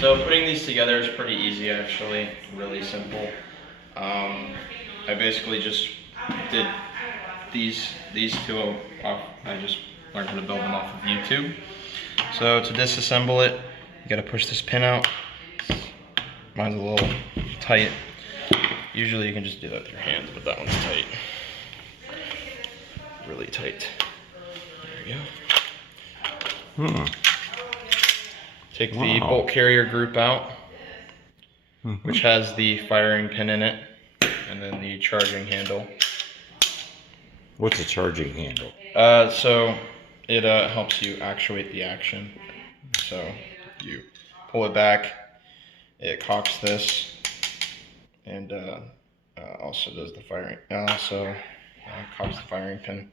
So putting these together is pretty easy actually, really simple. I basically just did these two off. I just learned how to build them off of YouTube. So to disassemble it, you gotta push this pin out. Mine's a little tight. Usually you can just do that with your hands, but that one's tight. Really tight. There we go. Take the bolt carrier group out, which has the firing pin in it, and then the charging handle. What's a charging handle? So it helps you actuate the action. So you pull it back, it cocks this, and also does the firing. Also cocks the firing pin.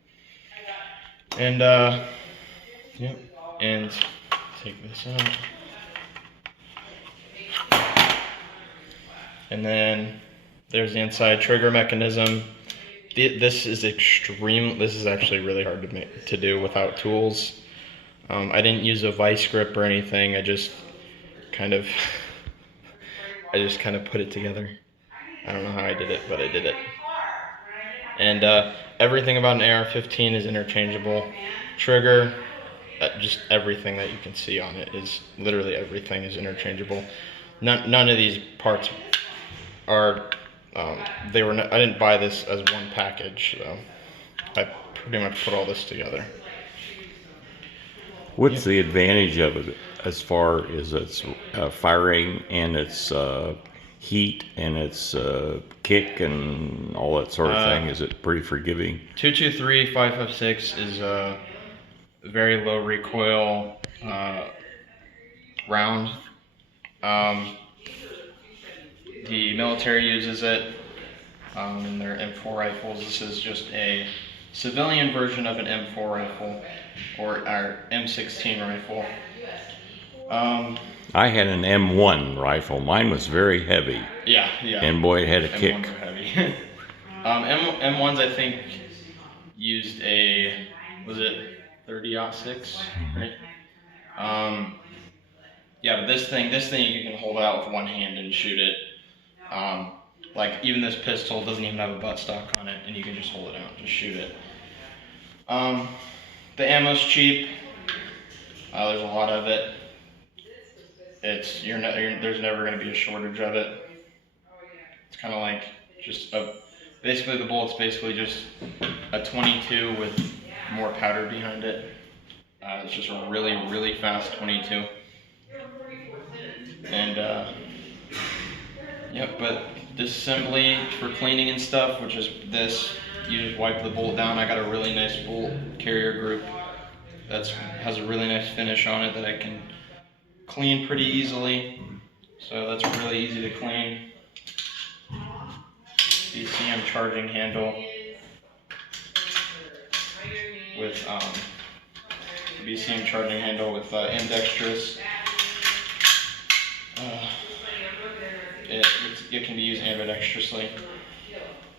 And yep. And take this out. And then there's the inside trigger mechanism. This is actually really hard to do without tools. I didn't use a vice grip or anything. I just kind of put it together. I don't know how I did it, but I did it. And everything about an AR-15 is interchangeable. Trigger, just everything that you can see on it is literally everything is interchangeable. None of these parts are. I didn't buy this as one package, so I pretty much put all this together. What's the advantage of it as far as its firing and its heat and its kick and all that sort of thing? Is it pretty forgiving? 223 5.56 is a very low recoil round. The military uses it in their M4 rifles. This is just a civilian version of an M4 rifle, or our M16 rifle. I had an M1 rifle. Mine was very heavy. Yeah. And boy, it had a kick. M1s are heavy. M1s I think used a, was it 30-06, right? Yeah, but this thing you can hold out with one hand and shoot it. Like even this pistol doesn't even have a buttstock on it, and you can just hold it out and just shoot it. The ammo's cheap. There's a lot of it. There's never going to be a shortage of it. It's kind of like basically the bullet's basically just a 22 with more powder behind it. It's just a really, really fast 22. And yep, but disassembly for cleaning and stuff, which is this, you just wipe the bolt down. I got a really nice bolt carrier group that has a really nice finish on it that I can clean pretty easily. So that's really easy to clean. BCM charging handle with ambidextrous. It can be used ambidextrously,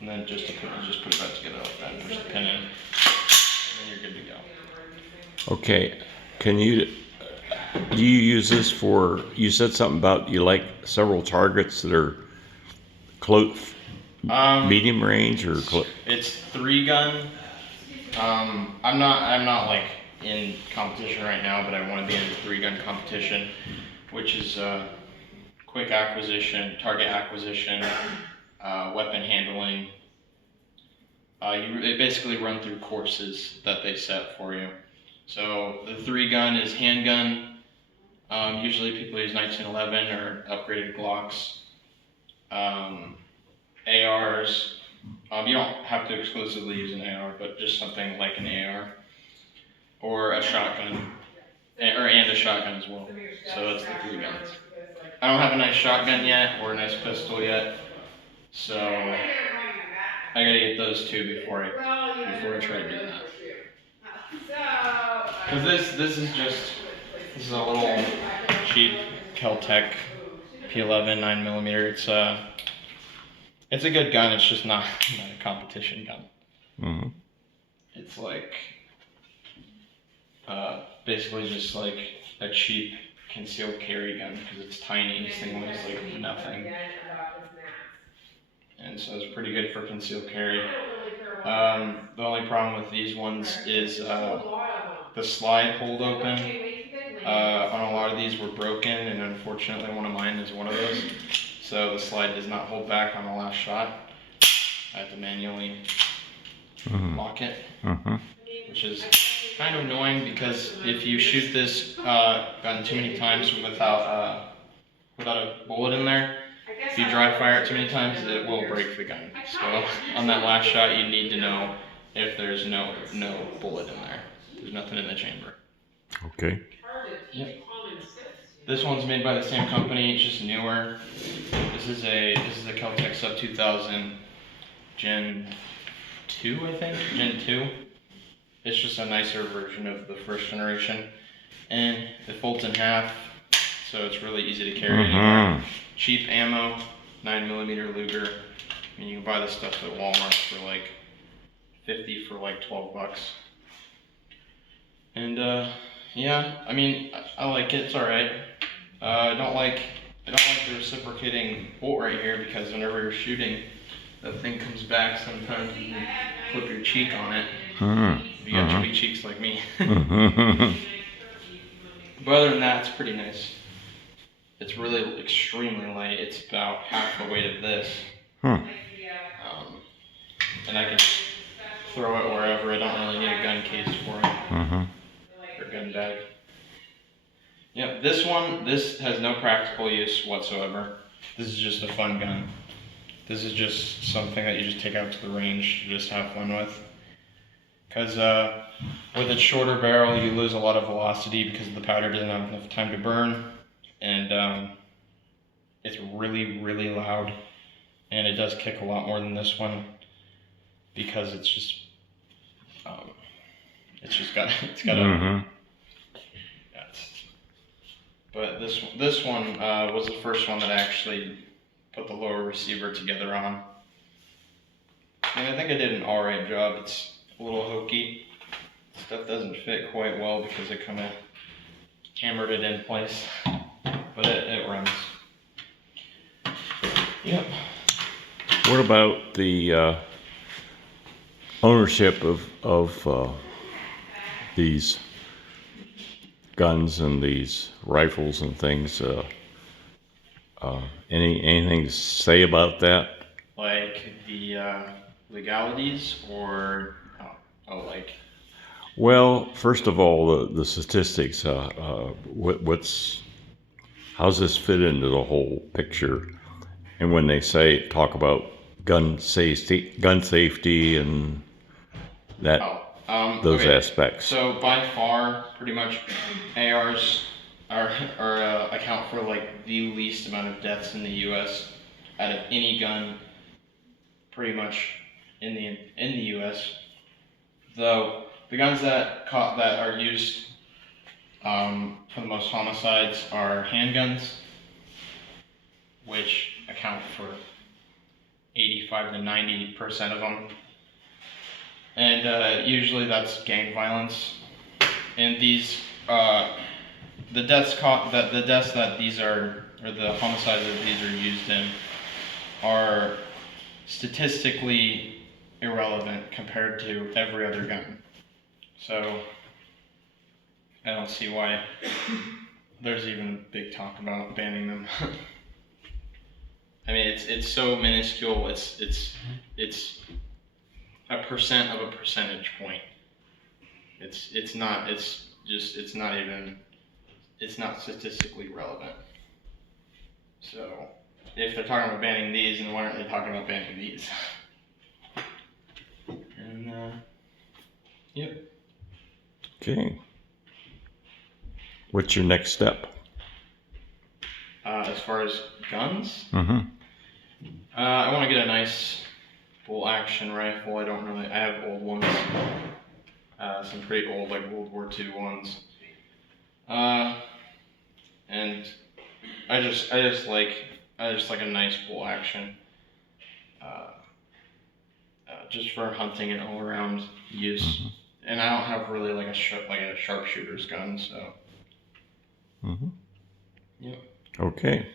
and then just put it back together like that and push the pin in, and then you're good to go. Okay, do you use this for, you said something about you like several targets that are medium range or It's 3-gun. I'm not like in competition right now, but I want to be in the 3-gun competition, which is quick acquisition, target acquisition, weapon handling. They basically run through courses that they set for you. So the 3-gun is handgun. Usually people use 1911 or upgraded Glocks. ARs. You don't have to exclusively use an AR, but just something like an AR. Or a shotgun. And a shotgun as well. So that's the 3 guns. I don't have a nice shotgun yet, or a nice pistol yet. So I gotta get those two before I try to do that. Because this is a little cheap Kel-Tec P11 9mm. It's a good gun. It's just not a competition gun. Mm-hmm. It's like basically just like a cheap concealed carry gun because it's tiny. This thing weighs like nothing, and so it's pretty good for concealed carry. The only problem with these ones is the slide hold open on a lot of these were broken, and unfortunately one of mine is one of those. So the slide does not hold back on the last shot. I have to manually lock it, which is kind of annoying because if you shoot this gun too many times without a bullet in there, if you dry fire it too many times, it will break the gun. So on that last shot, you need to know if there's no bullet in there. There's nothing in the chamber. Okay. Yep. This one's made by the same company. It's just newer. This is a Kel-Tec Sub 2000 Gen 2, I think. Gen 2. It's just a nicer version of the first generation, and it folds in half, so it's really easy to carry anywhere. Cheap ammo, 9mm Luger. I mean, you can buy this stuff at Walmart for like $50 for like $12. And yeah, I mean, I like it. It's all right. I don't like the reciprocating bolt right here because whenever you're shooting, that thing comes back sometimes and you flip your cheek on it. If you got chubby cheeks like me. But other than that, it's pretty nice. It's really extremely light. It's about half the weight of this. And I can throw it wherever. I don't really need a gun case for it. Or gun bag. Yep, this has no practical use whatsoever. This is just a fun gun. This is just something that you just take out to the range to just have fun with. Because with its shorter barrel, you lose a lot of velocity because the powder doesn't have enough time to burn. And it's really, really loud. And it does kick a lot more than this one because it's got a... But this one was the first one that I actually put the lower receiver together on. And I think I did an alright job. It's a little hokey. Stuff doesn't fit quite well because I kind of hammered it in place. But it runs. Yep. What about the ownership of these guns and these rifles and things? Anything to say about that? Like the legalities or like? Well, first of all, the statistics. How's this fit into the whole picture? And when they talk about gun safety and that those okay. aspects. So by far, pretty much, ARs are account for like the least amount of deaths in the U.S. out of any gun, pretty much in the U.S. Though the guns that are used for the most homicides are handguns, which account for 85 to 90% of them. And usually that's gang violence. And these, the deaths that these are, or the homicides that these are used in, are statistically irrelevant compared to every other gun. So I don't see why there's even big talk about banning them. I mean, it's so minuscule. It's a percent of a percentage point. It's not statistically relevant. So if they're talking about banning these, then why aren't they talking about banning these? And yep. Okay. What's your next step? As far as guns, Mm-hmm. I want to get a nice full action rifle. I have old ones, some pretty old, like World War II ones. And I just like a nice full action, just for hunting and all around use. Mm-hmm. And I don't have really like a sharpshooter's gun, so. Mm-hmm. Yep. Okay.